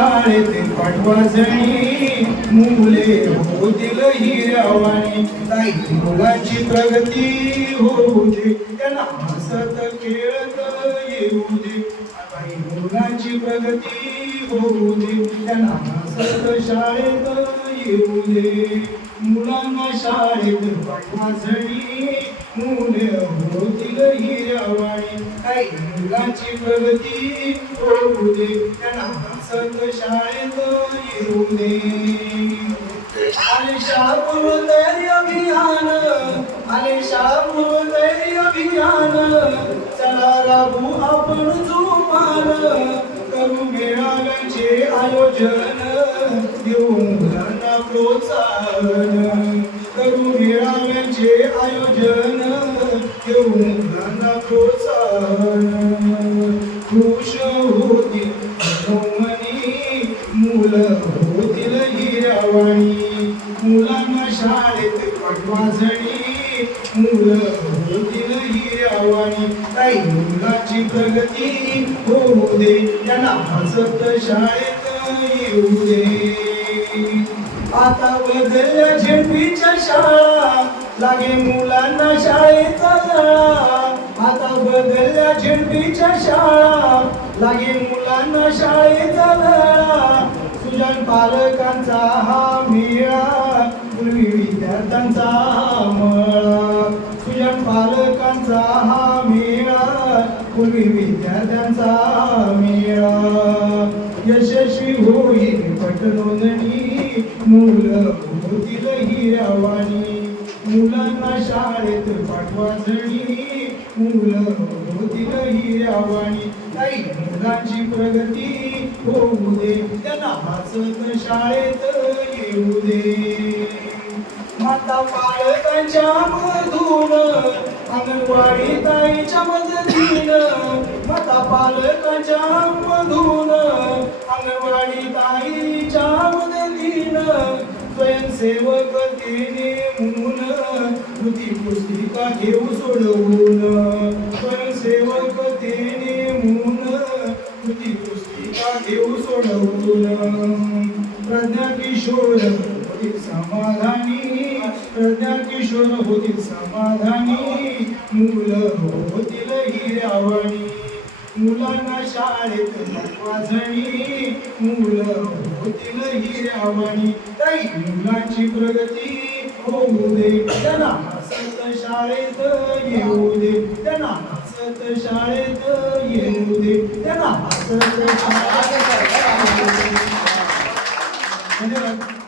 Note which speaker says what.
Speaker 1: शाळेत पाठवाजणी. मुले होतील हिरवाणी ताई मुलाची प्रगती होऊ दे. त्यांना हसत खेळत येऊ दे. ताई मुलाची प्रगती होऊ दे. त्यांना हसत शाळेत येऊ दे. मुलांना शाळेत पाठवाजणी. मुले होतील हिरवाणी काही मुलाची प्रगती होऊ दे. त्यांना हसत शाळेत येऊ दे. आले शापूर अभियान आले शापूर अभियान. चला राबू आपण जोपान करू मेळाव्याचे आयोजन. देऊ मुलांना प्रोत्साहन करू मेळाव्याचे आयोजन. खुश होतील मनी मुलं होतील हिरावाणी मुलांना शाळेत पाठवाजणी मुलं होतील हिरावाणी काही मुलाची प्रगती होऊ दे त्यांना हसत शाळेत येऊ दे. आता बदल झेंडीच्या शाळा लागे मुलांना शाळेचा जाळा आता बदलल्या झेडपीच्या शाळा. लागे मुलांना शाळेचा जाळा सुजन पालकांचा हा मेळा. पूर्वी विद्यार्थ्यांचा हा मळा. सुजन पालकांचा हा मेळा. पूर्वी विद्यार्थ्यांचा हा मेळा. यशस्वी होईल पटनोंदणी. मुलं होतील हिरावाणी. मुलांना शाळेत पाठवाजणी मुलं होतील हिरावाणी काही मुलांची प्रगती होऊ दे. त्यांना हसत शाळेत येऊ दे. माता पालकांच्या मधून अंगणवाडी ताईच्या मदतीनं माता पालकांच्या मधून अंगणवाडी ताई सेवक तेने म्हणून कृती पुस्तिका घेऊ सोडवून. स्वयंसेवक तेने म्हणून कृती पुस्तिका घेऊ सोडवून. प्रज्ञा किशोर होतील समाधानी. प्रज्ञा किशोर होतील समाधानी. मुलं होतील हिरावणी मुलांना शाळेत वाजणी. मुलं होतील हिरावणी ताई मुलांची प्रगती होऊ दे. त्यांना हसत शाळेत येऊ दे. त्यांना हसत शाळेत येऊ दे. त्यांना हसत शाळेत धन्यवाद.